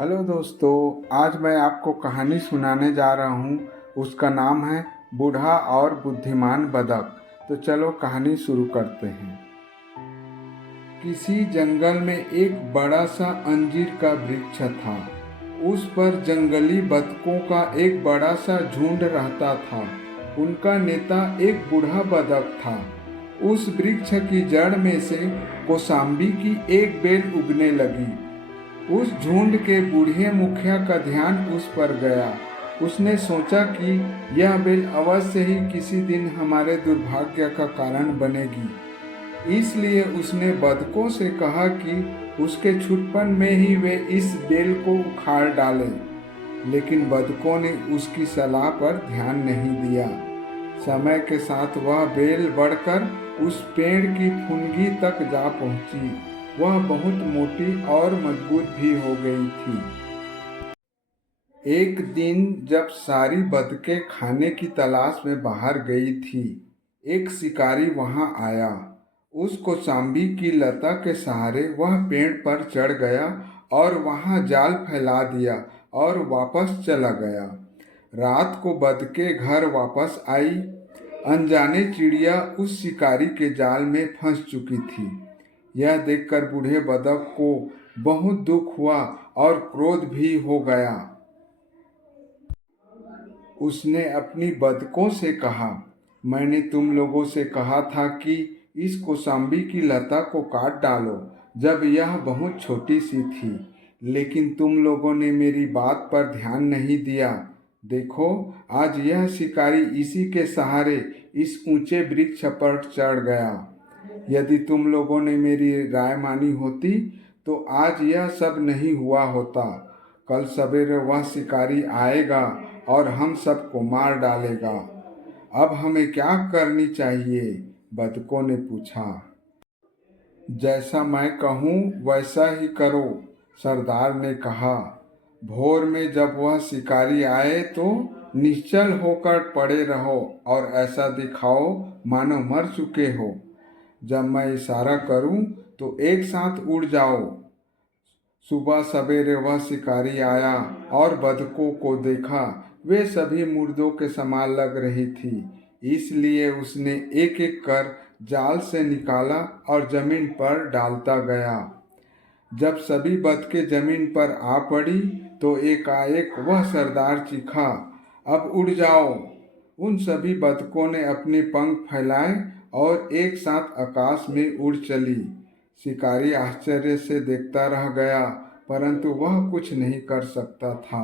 Hello दोस्तों, आज मैं आपको कहानी सुनाने जा रहा हूँ। उसका नाम है बूढ़ा और बुद्धिमान बतख। तो चलो कहानी शुरू करते हैं। किसी जंगल में एक बड़ा सा अंजीर का वृक्ष था। उस पर जंगली बतखों का एक बड़ा सा झुंड रहता था। उनका नेता एक बूढ़ा बतख था। उस वृक्ष की जड़ में से कौशाम्बी की एक बेल उगने लगी। उस झुंड के बूढ़े मुखिया का ध्यान उस पर गया। उसने सोचा कि यह बेल अवश्य ही किसी दिन हमारे दुर्भाग्य का कारण बनेगी। इसलिए उसने बतखों से कहा कि उसके छुटपन में ही वे इस बेल को उखाड़ डालें। लेकिन बतखों ने उसकी सलाह पर ध्यान नहीं दिया। समय के साथ वह बेल बढ़कर उस पेड़ की फुनगी तक जा पहुंची। वह बहुत मोटी और मजबूत भी हो गई थी। एक दिन जब सारी बतखें खाने की तलाश में बाहर गई थी, एक शिकारी वहां आया। उस कौशाम्बी की लता के सहारे वह पेड़ पर चढ़ गया और वहां जाल फैला दिया और वापस चला गया। रात को बतखें घर वापस आई। अनजाने चिड़िया उस शिकारी के जाल में फंस चुकी थी। यह देखकर बूढ़े बतख को बहुत दुख हुआ और क्रोध भी हो गया। उसने अपनी बतखों से कहा, मैंने तुम लोगों से कहा था कि इस कौशाम्बी की लता को काट डालो जब यह बहुत छोटी सी थी, लेकिन तुम लोगों ने मेरी बात पर ध्यान नहीं दिया। देखो, आज यह शिकारी इसी के सहारे इस ऊंचे वृक्ष पर चढ़ गया। यदि तुम लोगों ने मेरी राय मानी होती तो आज यह सब नहीं हुआ होता। कल सवेरे वह शिकारी आएगा और हम सबको मार डालेगा। अब हमें क्या करनी चाहिए? बतखों ने पूछा। जैसा मैं कहूँ वैसा ही करो, सरदार ने कहा। भोर में जब वह शिकारी आए तो निश्चल होकर पड़े रहो और ऐसा दिखाओ मानो मर चुके हो। जब मैं इशारा करूं तो एक साथ उड़ जाओ। सुबह सवेरे वह शिकारी आया और बतखों को देखा। वे सभी मुर्दों के समान लग रही थी। इसलिए उसने एक एक कर जाल से निकाला और जमीन पर डालता गया। जब सभी बतखें जमीन पर आ पड़ी तो एकाएक वह सरदार चीखा, अब उड़ जाओ। उन सभी बतखों ने अपने पंख फैलाए और एक साथ आकाश में उड़ चली। शिकारी आश्चर्य से देखता रह गया, परंतु वह कुछ नहीं कर सकता था।